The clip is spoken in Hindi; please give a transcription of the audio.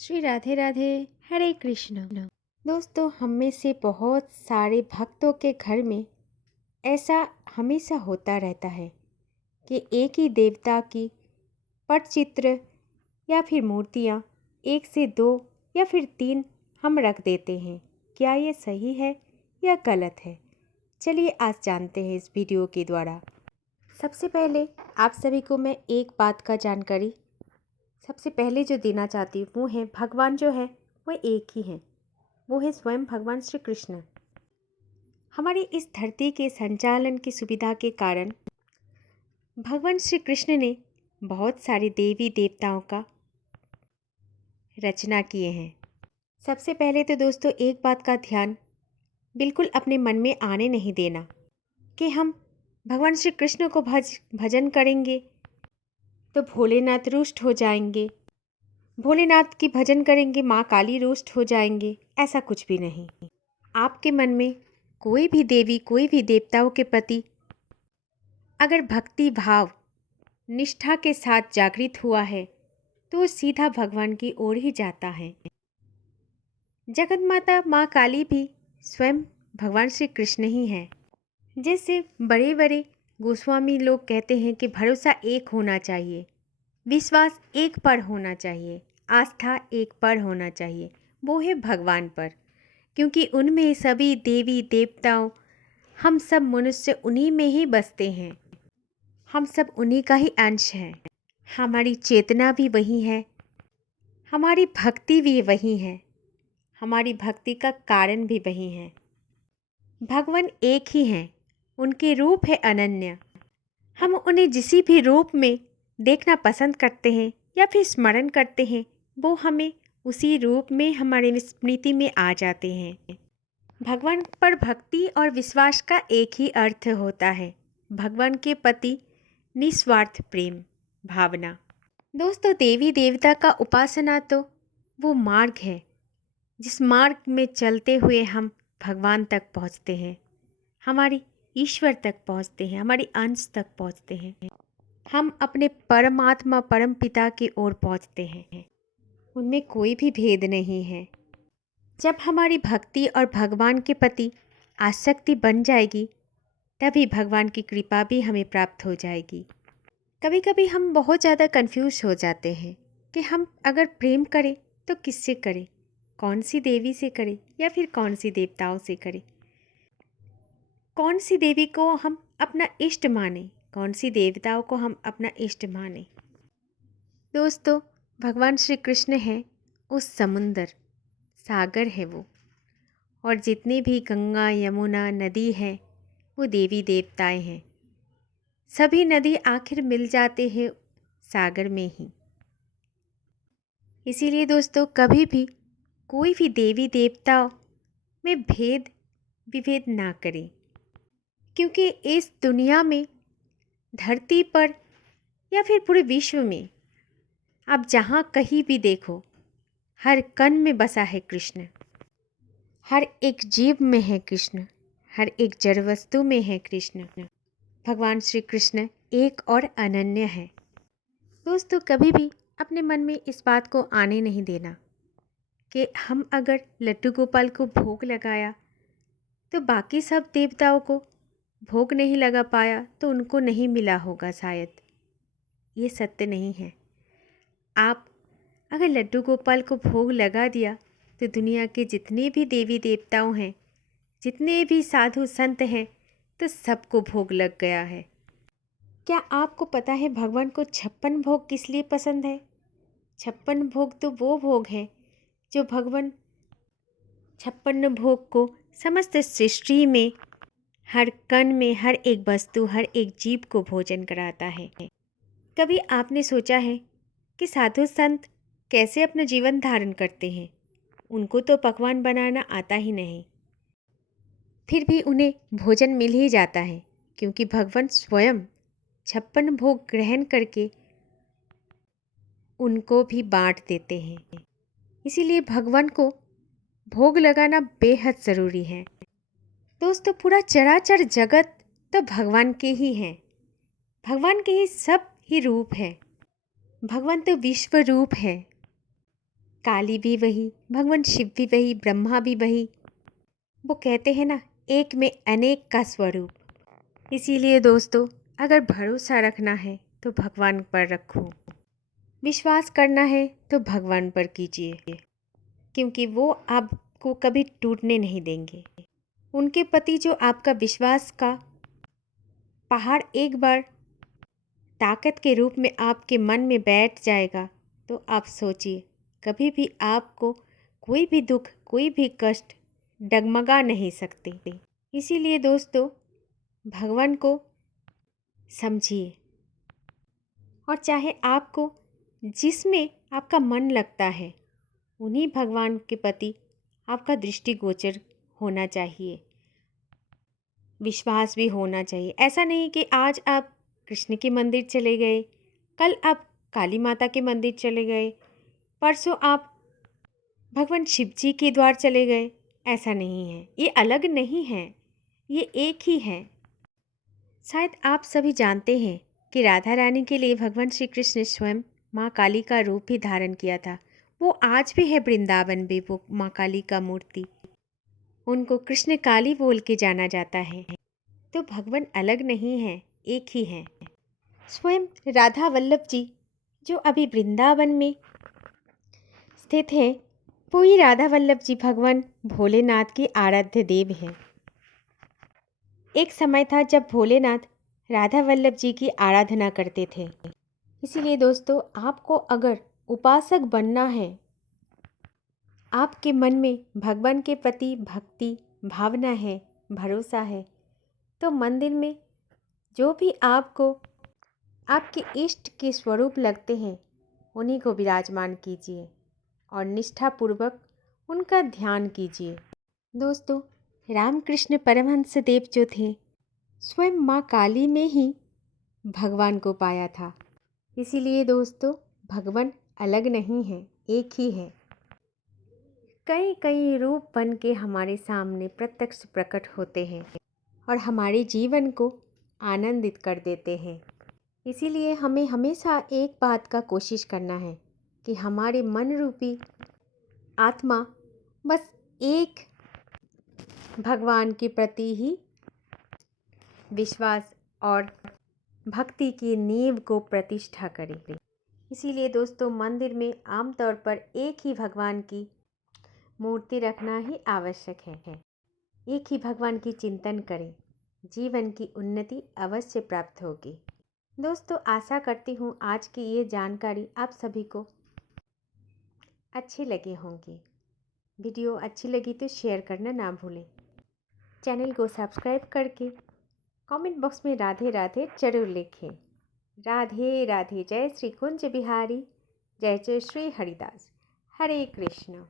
श्री राधे राधे। हरे कृष्ण। दोस्तों, हम में से बहुत सारे भक्तों के घर में ऐसा हमेशा होता रहता है कि एक ही देवता की पटचित्र या फिर मूर्तियाँ एक से दो या फिर तीन हम रख देते हैं। क्या ये सही है या गलत है? चलिए आज जानते हैं इस वीडियो के द्वारा। सबसे पहले आप सभी को मैं एक बात का जानकारी सबसे पहले जो देना चाहती हूँ वो है, भगवान जो है वो एक ही हैं। वो है स्वयं भगवान श्री कृष्ण। हमारी इस धरती के संचालन की सुविधा के कारण भगवान श्री कृष्ण ने बहुत सारे देवी देवताओं का रचना किए हैं। सबसे पहले तो दोस्तों एक बात का ध्यान बिल्कुल अपने मन में आने नहीं देना कि हम भगवान श्री कृष्ण को भजन करेंगे तो भोलेनाथ रुष्ट हो जाएंगे, भोलेनाथ की भजन करेंगे माँ काली रुष्ट हो जाएंगे। ऐसा कुछ भी नहीं। आपके मन में कोई भी देवी कोई भी देवताओं के प्रति अगर भक्ति भाव निष्ठा के साथ जागृत हुआ है तो वो सीधा भगवान की ओर ही जाता है। जगत माता माँ काली भी स्वयं भगवान श्री कृष्ण ही हैं। जैसे बड़े बड़े गोस्वामी लोग कहते हैं कि भरोसा एक होना चाहिए, विश्वास एक पर होना चाहिए, आस्था एक पर होना चाहिए, वो है भगवान पर। क्योंकि उनमें सभी देवी देवताओं हम सब मनुष्य उन्हीं में ही बसते हैं। हम सब उन्हीं का ही अंश हैं। हमारी चेतना भी वही है, हमारी भक्ति भी वही है, हमारी भक्ति का कारण भी वही है। भगवान एक ही हैं, उनके रूप है अनन्य। हम उन्हें जिस भी रूप में देखना पसंद करते हैं या फिर स्मरण करते हैं वो हमें उसी रूप में हमारे स्मृति में आ जाते हैं। भगवान पर भक्ति और विश्वास का एक ही अर्थ होता है, भगवान के प्रति निस्वार्थ प्रेम भावना। दोस्तों, देवी देवता का उपासना तो वो मार्ग है जिस मार्ग में चलते हुए हम भगवान तक पहुँचते हैं, हमारी ईश्वर तक पहुँचते हैं, हमारी अंश तक पहुँचते हैं। हम अपने परमात्मा परम पिता की ओर पहुँचते हैं। उनमें कोई भी भेद नहीं है। जब हमारी भक्ति और भगवान के प्रति आसक्ति बन जाएगी तभी भगवान की कृपा भी हमें प्राप्त हो जाएगी। कभी कभी हम बहुत ज़्यादा कंफ्यूज हो जाते हैं कि हम अगर प्रेम करें तो किससे करें, कौन सी देवी से करें या फिर कौन सी देवताओं से करें, कौन सी देवी को हम अपना इष्ट माने, कौन सी देवताओं को हम अपना इष्ट माने। दोस्तों, भगवान श्री कृष्ण हैं उस समुंदर सागर है वो, और जितने भी गंगा यमुना नदी है वो देवी देवताएं हैं। सभी नदी आखिर मिल जाते हैं सागर में ही। इसीलिए दोस्तों कभी भी कोई भी देवी देवताओं में भेद विभेद ना करें, क्योंकि इस दुनिया में धरती पर या फिर पूरे विश्व में आप जहाँ कहीं भी देखो हर कण में बसा है कृष्ण, हर एक जीव में है कृष्ण, हर एक जड़ वस्तु में है कृष्ण। भगवान श्री कृष्ण एक और अनन्य है। दोस्तों, कभी भी अपने मन में इस बात को आने नहीं देना कि हम अगर लड्डू गोपाल को भोग लगाया तो बाकी सब देवताओं को भोग नहीं लगा पाया तो उनको नहीं मिला होगा शायद। ये सत्य नहीं है। आप अगर लड्डू गोपाल को भोग लगा दिया तो दुनिया के जितने भी देवी देवताओं हैं, जितने भी साधु संत हैं, तो सबको भोग लग गया है। क्या आपको पता है भगवान को 56 भोग किस लिए पसंद है? 56 भोग तो वो भोग है जो भगवान 56 भोग को समस्त सृष्टि में हर कण में हर एक वस्तु हर एक जीव को भोजन कराता है। कभी आपने सोचा है कि साधु संत कैसे अपना जीवन धारण करते हैं? उनको तो पकवान बनाना आता ही नहीं, फिर भी उन्हें भोजन मिल ही जाता है, क्योंकि भगवान स्वयं 56 भोग ग्रहण करके उनको भी बांट देते हैं। इसीलिए भगवान को भोग लगाना बेहद ज़रूरी है। दोस्तों, पूरा चराचर जगत तो भगवान के ही हैं, भगवान के ही सब ही रूप है। भगवान तो विश्व रूप है। काली भी वही, भगवान शिव भी वही, ब्रह्मा भी वही। वो कहते हैं ना, एक में अनेक का स्वरूप। इसीलिए दोस्तों, अगर भरोसा रखना है तो भगवान पर रखो, विश्वास करना है तो भगवान पर कीजिए, क्योंकि वो आपको कभी टूटने नहीं देंगे। उनके प्रति जो आपका विश्वास का पहाड़ एक बार ताकत के रूप में आपके मन में बैठ जाएगा, तो आप सोचिए, कभी भी आपको कोई भी दुख, कोई भी कष्ट डगमगा नहीं सकते। इसीलिए दोस्तों, भगवान को समझिए, और चाहे आपको जिसमें आपका मन लगता है, उन्हीं भगवान के प्रति आपका दृष्टिगोचर होना चाहिए, विश्वास भी होना चाहिए। ऐसा नहीं कि आज आप कृष्ण के मंदिर चले गए, कल आप काली माता के मंदिर चले गए, परसों आप भगवान शिव जी के द्वार चले गए। ऐसा नहीं है, ये अलग नहीं है, ये एक ही है। शायद आप सभी जानते हैं कि राधा रानी के लिए भगवान श्री कृष्ण स्वयं माँ काली का रूप भी धारण किया था। वो आज भी है वृंदावन में, वो माँ काली का मूर्ति। उनको कृष्ण काली बोल के जाना जाता है। तो भगवान अलग नहीं है, एक ही है। स्वयं राधा वल्लभ जी जो अभी वृंदावन में स्थित हैं, वो ही राधा वल्लभ जी भगवान भोलेनाथ की आराध्य देव हैं। एक समय था जब भोलेनाथ राधा वल्लभ जी की आराधना करते थे। इसीलिए दोस्तों, आपको अगर उपासक बनना है, आपके मन में भगवान के प्रति भक्ति भावना है, भरोसा है, तो मंदिर में जो भी आपको आपके इष्ट के स्वरूप लगते हैं, उन्हीं को विराजमान कीजिए और निष्ठापूर्वक उनका ध्यान कीजिए। दोस्तों, रामकृष्ण परमहंस देव जो थे, स्वयं माँ काली में ही भगवान को पाया था। इसीलिए दोस्तों, भगवान अलग नहीं है, एक ही है। कई कई रूप बन के हमारे सामने प्रत्यक्ष प्रकट होते हैं और हमारे जीवन को आनंदित कर देते हैं। इसीलिए हमें हमेशा एक बात का कोशिश करना है कि हमारे मन रूपी आत्मा बस एक भगवान के प्रति ही विश्वास और भक्ति की नींव को प्रतिष्ठा करें। इसीलिए दोस्तों, मंदिर में आमतौर पर एक ही भगवान की मूर्ति रखना ही आवश्यक है। एक ही भगवान की चिंतन करें, जीवन की उन्नति अवश्य प्राप्त होगी। दोस्तों, आशा करती हूँ आज की ये जानकारी आप सभी को अच्छी लगी होंगी। वीडियो अच्छी लगी तो शेयर करना ना भूलें। चैनल को सब्सक्राइब करके कमेंट बॉक्स में राधे राधे जरूर लिखें। राधे राधे। जय श्री कुंज बिहारी, जय जय श्री हरिदास। हरे कृष्ण।